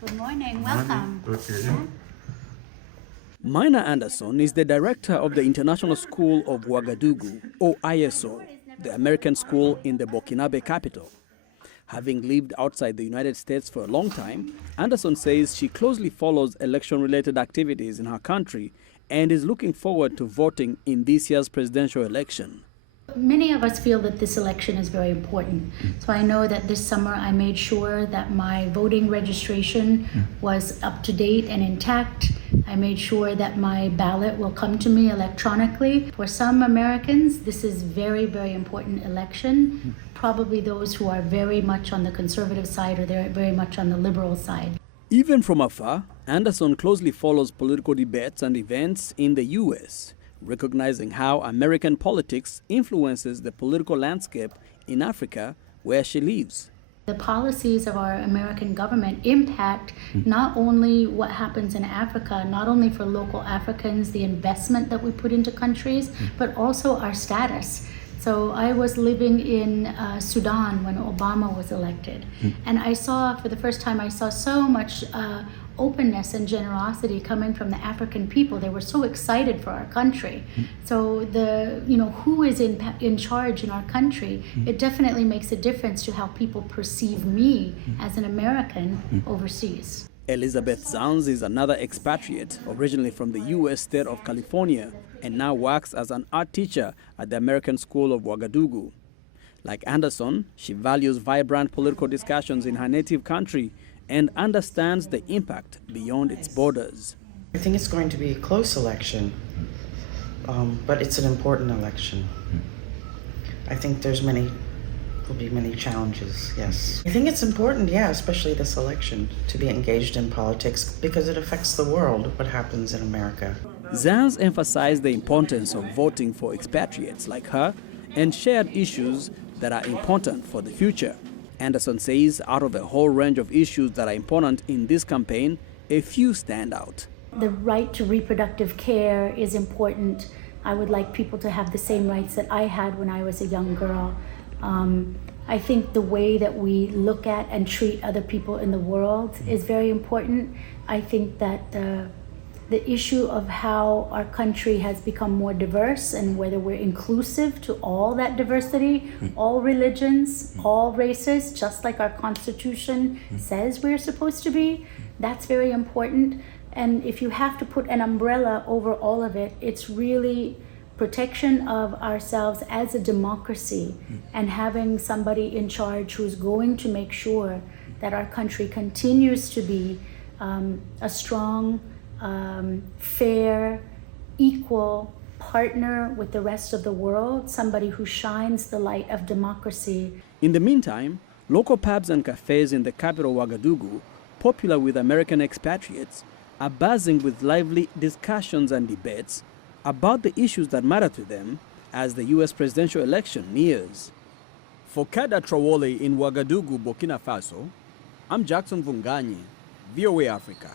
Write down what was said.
Good morning, welcome. Okay. Mina Anderson is the director of the International School of Ouagadougou, or ISO, the American school in the Burkinabe capital. Having lived outside the United States for a long time, Anderson says she closely follows election-related activities in her country and is looking forward to voting in this year's presidential election. Many of us feel that this election is very important. So I know that this summer I made sure that my voting registration was up to date and intact. I made sure that my ballot will come to me electronically. For some Americans, this is very, very important election. Probably those who are very much on the conservative side or they're very much on the liberal side. Even from afar, Anderson closely follows political debates and events in the U.S., recognizing how American politics influences the political landscape in Africa where she lives. The policies of our American government impact not only what happens in Africa, not only for local Africans, the investment that we put into countries, but also our status. So I was living in Sudan when Obama was elected, and I saw, for the first time, I saw so much openness and generosity coming from the African people. They were so excited for our country. So who is in charge in our country, it definitely makes a difference to how people perceive me as an American overseas. Elizabeth Zanz is another expatriate, originally from the U.S. state of California, and now works as an art teacher at the American School of Ouagadougou. Like Anderson, she values vibrant political discussions in her native country and understands the impact beyond its borders. I think it's going to be a close election, but it's an important election. I think there'll be many challenges, yes. I think it's important, yeah, especially this election, to be engaged in politics because it affects the world, what happens in America. Zanz emphasized the importance of voting for expatriates like her and shared issues that are important for the future. Anderson says out of a whole range of issues that are important in this campaign, a few stand out. The right to reproductive care is important. I would like people to have the same rights that I had when I was a young girl. I think the way that we look at and treat other people in the world is very important. I think that the issue of how our country has become more diverse and whether we're inclusive to all that diversity, all religions, all races, just like our Constitution says we're supposed to be, that's very important. And if you have to put an umbrella over all of it, it's really protection of ourselves as a democracy and having somebody in charge who's going to make sure that our country continues to be a strong, fair, equal partner with the rest of the world, somebody who shines the light of democracy. In the meantime, local pubs and cafes in the capital Ouagadougou, popular with American expatriates, are buzzing with lively discussions and debates about the issues that matter to them as the U.S. presidential election nears. For Kader Traore in Ouagadougou, Burkina Faso, I'm Jackson Mvunganyi, VOA Africa.